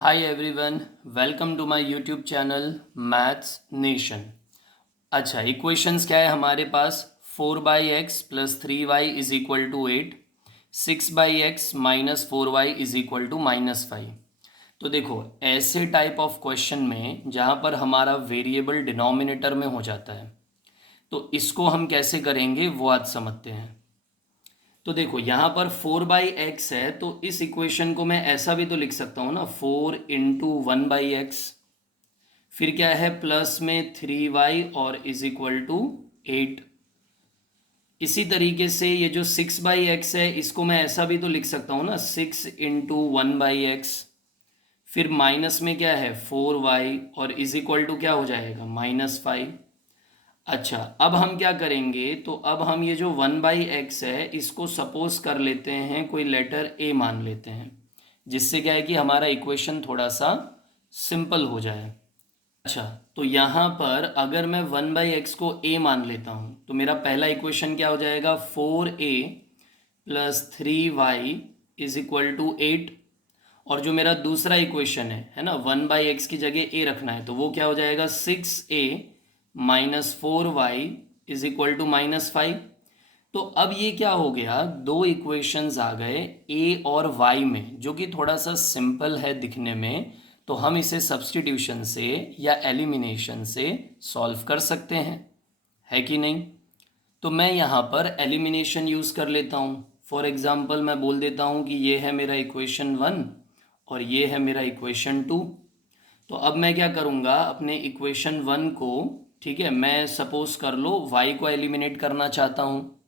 Hi everyone, welcome to my YouTube channel Maths Nation। अच्छा, equations क्या है हमारे पास? 4/x plus 3y is equal to 8, 6/x minus 4y is equal to -5। तो देखो, ऐसे टाइप ऑफ क्वेश्चन में जहाँ पर हमारा वेरिएबल डिनोमिनेटर में हो जाता है, तो इसको हम कैसे करेंगे वो आज समझते हैं। तो देखो, यहाँ पर 4/x है, तो इस इक्वेशन को मैं ऐसा भी तो लिख सकता हूँ ना, 4 × 1/x। फिर क्या है, प्लस में 3y और इज इक्वल टू 8। इसी तरीके से ये जो 6/x है, इसको मैं ऐसा भी तो लिख सकता हूँ ना, 6 × 1/x। फिर माइनस में क्या है, 4y और इज इक्वल टू क्या हो जाएगा, -5। अच्छा, अब हम क्या करेंगे, तो अब हम ये जो 1/x है, इसको सपोज कर लेते हैं कोई लेटर a मान लेते हैं, जिससे क्या है कि हमारा इक्वेशन थोड़ा सा सिंपल हो जाए। अच्छा, तो यहाँ पर अगर मैं 1/x को a मान लेता हूँ, तो मेरा पहला इक्वेशन क्या हो जाएगा, 4a plus 3y is equal to 8। और जो मेरा दूसरा इक्वेशन है ना, 1/x की जगह a रखना है, तो वो क्या हो जाएगा, 6a minus 4y is equal to -5। तो अब ये क्या हो गया, दो इक्वेशंस आ गए a और y में, जो कि थोड़ा सा सिंपल है दिखने में। तो हम इसे सब्स्टिट्यूशन से या एलिमिनेशन से सॉल्व कर सकते हैं, है कि नहीं? तो मैं यहाँ पर एलिमिनेशन यूज़ कर लेता हूँ। फॉर एग्ज़ाम्पल मैं बोल देता हूँ कि ये है मेरा इक्वेशन 1 और ये है मेरा इक्वेशन 2। तो अब मैं क्या करूँगा, अपने इक्वेशन 1 को, ठीक है, मैं सपोज कर लो y को एलिमिनेट करना चाहता हूँ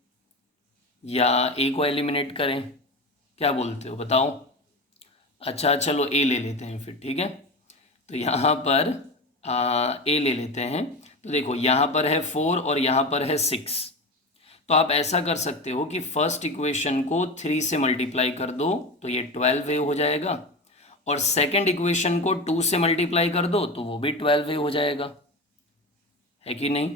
या a को एलिमिनेट करें, क्या बोलते हो बताओ? अच्छा, चलो a ले लेते हैं फिर, ठीक है। तो यहाँ पर a ले लेते हैं। तो देखो, यहाँ पर है 4 और यहाँ पर है 6। तो आप ऐसा कर सकते हो कि फर्स्ट इक्वेशन को 3 से मल्टीप्लाई कर दो, तो ये 12a हो जाएगा। और सेकंड इक्वेशन को 2 से मल्टीप्लाई कर दो, तो वो भी 12a हो जाएगा, है कि नहीं?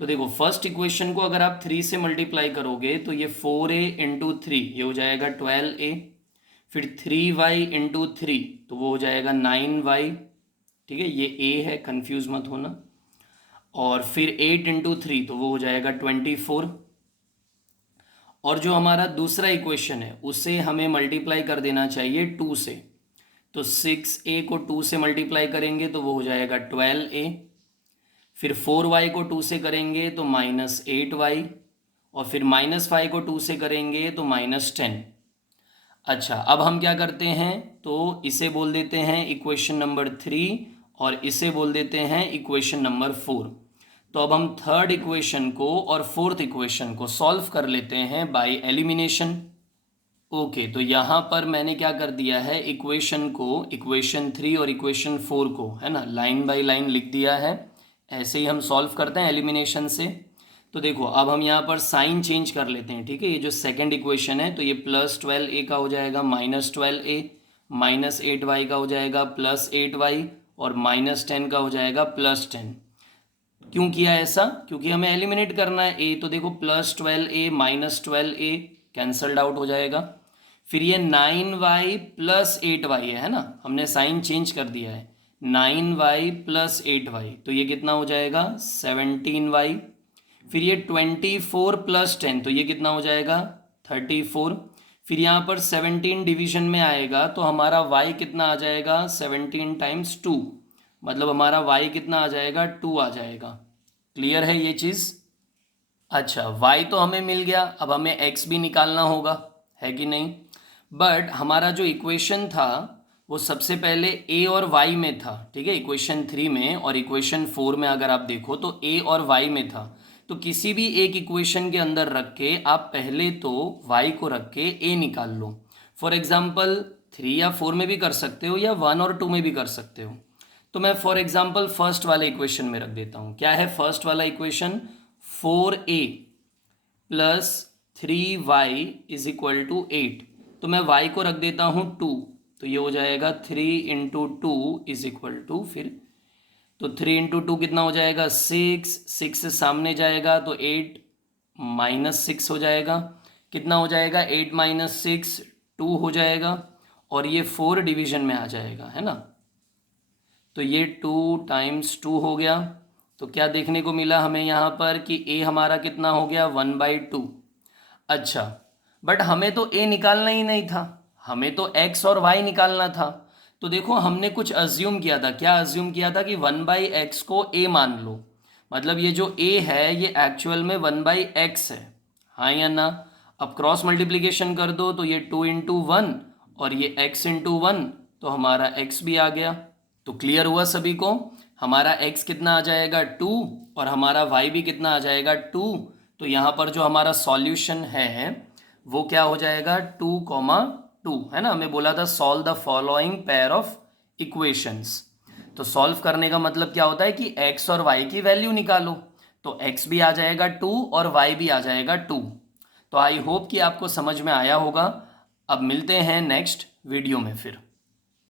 तो देखो, फर्स्ट इक्वेशन को अगर आप 3 से मल्टीप्लाई करोगे, तो ये 4a इंटू 3 ये हो जाएगा 12a। फिर 3y इंटू 3, तो वो हो जाएगा 9y। ठीक है, ये a है, कंफ्यूज मत होना। और फिर 8 इंटू 3, तो वो हो जाएगा 24। और जो हमारा दूसरा इक्वेशन है, उसे हमें मल्टीप्लाई कर देना चाहिए 2 से। तो 6a को 2 से मल्टीप्लाई करेंगे, तो वो हो जाएगा 12a। फिर 4y को 2 से करेंगे तो -8y। और फिर -5 को 2 से करेंगे तो -10। अच्छा, अब हम क्या करते हैं, तो इसे बोल देते हैं इक्वेशन नंबर 3 और इसे बोल देते हैं इक्वेशन नंबर 4। तो अब हम थर्ड इक्वेशन को और फोर्थ इक्वेशन को सॉल्व कर लेते हैं बाय एलिमिनेशन। ओके, तो यहाँ पर मैंने क्या कर दिया है, इक्वेशन को, इक्वेशन 3 और इक्वेशन 4 को, है ना, लाइन बाय लाइन लिख दिया है। ऐसे ही हम सॉल्व करते हैं एलिमिनेशन से। तो देखो, अब हम यहाँ पर साइन चेंज कर लेते हैं, ठीक है। ये जो सेकंड इक्वेशन है, तो ये +12a का हो जाएगा -12a, -8y का हो जाएगा +8y और -10 का हो जाएगा +10। क्यों किया ऐसा? क्योंकि हमें एलिमिनेट करना है a। तो देखो, +12a -12a कैंसल्ड आउट हो जाएगा। फिर ये 9y प्लस 8y है ना, हमने साइन चेंज कर दिया है। 9y प्लस 8y, तो ये कितना हो जाएगा, 17y। फिर ये 24 प्लस 10, तो ये कितना हो जाएगा, 34। फिर यहाँ पर 17 डिवीजन में आएगा, तो हमारा y कितना आ जाएगा, 17 टाइम्स 2, मतलब हमारा y कितना आ जाएगा, 2 आ जाएगा। क्लियर है ये चीज़? अच्छा, y तो हमें मिल गया, अब हमें x भी निकालना होगा, है कि नहीं? बट हमारा जो इक्वेशन था, वो सबसे पहले a और y में था, ठीक है, इक्वेशन 3 में और इक्वेशन 4 में अगर आप देखो तो a और y में था। तो किसी भी एक इक्वेशन के अंदर रख के आप पहले तो y को रख के a निकाल लो। फॉर एग्जाम्पल 3 या 4 में भी कर सकते हो या 1 और 2 में भी कर सकते हो। तो मैं फॉर एग्जाम्पल फर्स्ट वाले इक्वेशन में रख देता हूँ। क्या है फर्स्ट वाला equation, 4a plus 3y is equal to 8। तो मैं y को रख देता हूँ 2, तो ये हो जाएगा 3 इंटू 2 इज इक्वल टू, फिर तो 3 इंटू 2 कितना हो जाएगा, 6। 6 से सामने जाएगा तो 8 -6 हो जाएगा। कितना हो जाएगा, 8 - 6 2 हो जाएगा। और ये 4 डिवीजन में आ जाएगा, है ना। तो ये 2 टाइम्स 2 हो गया। तो क्या देखने को मिला हमें यहाँ पर कि a हमारा कितना हो गया 1/2। अच्छा, बट हमें तो a निकालना ही नहीं था, हमें तो x और y निकालना था। तो देखो हमने कुछ अज्यूम किया था, क्या अज्यूम किया था कि 1/x को a मान लो, मतलब ये जो a है ये एक्चुअल में 1/x है, हाँ या ना। अब क्रॉस मल्टीप्लिकेशन कर दो तो ये 2 इंटू 1 और ये x इंटू 1, तो हमारा x भी आ गया। तो क्लियर हुआ सभी को, हमारा x कितना आ जाएगा 2 और हमारा y भी कितना आ जाएगा 2। तो यहाँ पर जो हमारा सॉल्यूशन है वो क्या हो जाएगा 2,2, है ना। हमें बोला था solve the following pair of equations. तो सॉल्व करने का मतलब क्या होता है कि x और y की वैल्यू निकालो। तो x भी आ जाएगा 2 और y भी आ जाएगा 2। तो आई होप कि आपको समझ में आया होगा। अब मिलते हैं नेक्स्ट वीडियो में फिर।